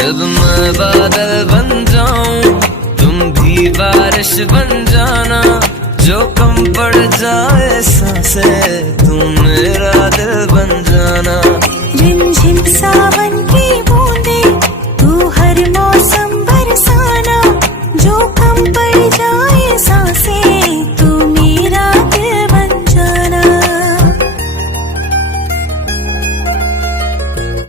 जब मैं बादल बन जाऊं तुम भी बारिश बन जाना, जो कम पड़ जाए सांसें तुम मेरा दिल बन जाना। रिमझिम सा